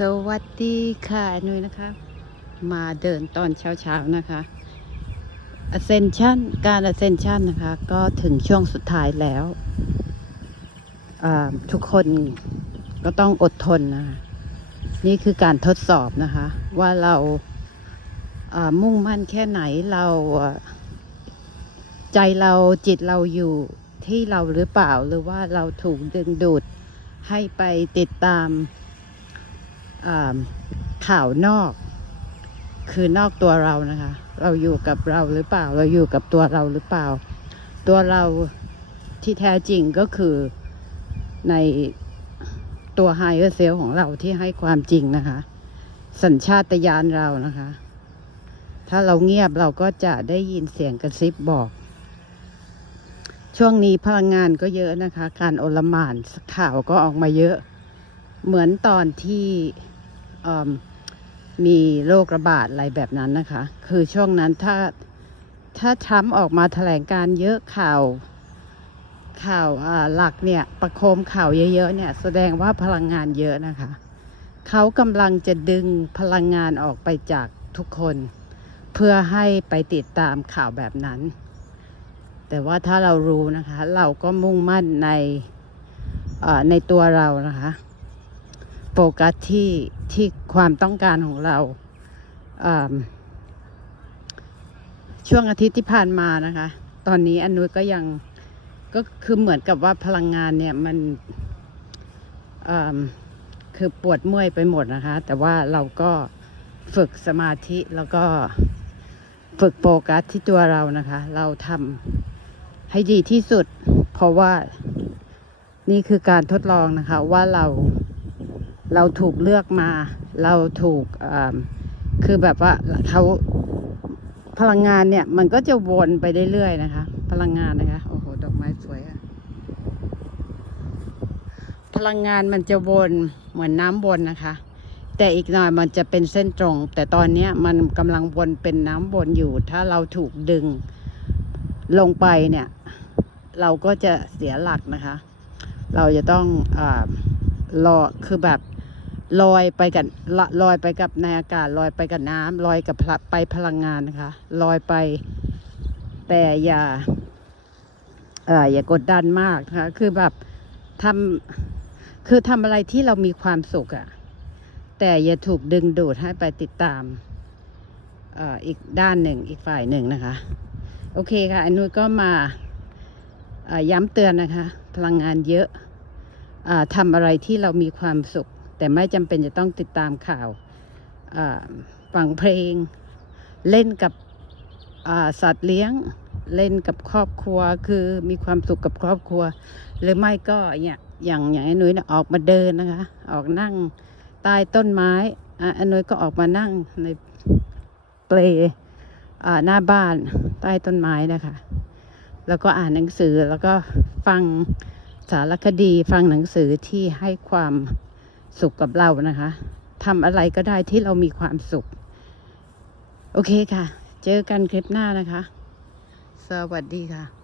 สวัสดีค่ะนุ้ยนะคะ มาเดินตอนเช้าๆนะคะ Ascension การ Ascension นะคะ ก็ถึงช่วงสุดท้ายแล้วทุกคนก็ต้องอดทนนะคะนี่คือการทดสอบนะคะ ว่าเรามุ่งมั่นแค่ไหนเราใจเราจิตเราอยู่ที่เราหรือเปล่าหรือว่าเราถูกดึงดูดให้ไปติดตาม ข่าวนอก คือนอกตัวเรานะคะ เราอยู่กับเราหรือเปล่า เราอยู่กับตัวเราหรือเปล่า ตัวเราที่แท้จริงก็คือในตัว higher self ของเราที่ให้ความจริงนะคะ สัญชาตญาณเรานะคะ ถ้าเราเงียบเราก็จะได้ยินเสียงกระซิบบอก ช่วงนี้พลังงานก็เยอะนะคะ การโอลมานข่าวก็ออกมาเยอะ เหมือนตอนที่ มีโรคระบาดอะไรแบบนั้นนะคะ คือช่วงนั้นถ้าถ้าทรัมป์ออกมาแถลงการเยอะข่าวข่าวหลักเนี่ยประโคมข่าวเยอะๆเนี่ยแสดงว่าพลังงานเยอะนะคะ เขากำลังจะดึงพลังงานออกไปจากทุกคน เพื่อให้ไปติดตามข่าวแบบนั้น แต่ว่าถ้าเรารู้นะคะ เราก็มุ่งมั่นในในตัวเรานะคะ โฟกัสที่ที่ความต้องการของเรา ช่วงอาทิตย์ที่ผ่านมานะคะ ตอนนี้อนุก็ยังก็คือเหมือนกับว่าพลังงานเนี่ยมันคือปวดเมื่อยไปหมดนะคะ แต่ว่าเราก็ฝึกสมาธิแล้วก็ฝึกโฟกัสที่ตัวเรานะคะ เราทำให้ดีที่สุด เพราะว่านี่คือการทดลองนะคะว่าเรา เราถูกเลือกมา เราถูกคือแบบว่าเขาพลังงานเนี่ยมันก็จะวนไปเรื่อยๆนะคะ พลังงานนะคะโอ้โหดอกไม้สวยอะพลังงานมันจะวนเหมือนน้ำวนนะคะ แต่อีกหน่อยมันจะเป็นเส้นตรง แต่ตอนนี้มันกำลังวนเป็นน้ำวนอยู่ ถ้าเราถูกดึงลงไปเนี่ย เราก็จะเสียหลักนะคะ เราจะต้องอรอคือแบบ ลอยไปกับลลอยไปกับในอากาศลอยไปกับน้ำลอยกับพลัไปพลังงานนะคะลอยไป แต่อย่าเอออย่ากดดันมากนะคะคือแบบทำคือทำอะไรที่เรามีความสุขอะแต่อย่าถูกดึงดูดให้ไปติดตามเอ่ออีกด้านหนึ่งอีกฝ่ายหนึ่งนะคะ โอเคค่ะอันนู้ก็มาย้ำเตือนนะคะ พลังงานเยอะอาทำอะไรที่เรามีความสุข แต่ไม่จำเป็นจะต้องติดตามข่าวฟังเพลง เล่นกับสัตว์เลี้ยง เล่นกับครอบครัวคือมีความสุขกับครอบครัว หรือไม่ก็เนี่ยอย่างอย่างไอ้นุ้ยเนี่ยออกมาเดินนะคะ ออกนั่งใต้ต้นไม้อะไอ้นุ้ยก็ออกมานั่งในเปลอ่าหน้าบ้านใต้ต้นไม้นะคะ แล้วก็อ่านหนังสือแล้วก็ฟังสารคดีฟังหนังสือที่ให้ความ สุขกับเรานะคะทำอะไรก็ได้ที่เรามีความสุข โอเคค่ะ เจอกันคลิปหน้านะคะ สวัสดีค่ะ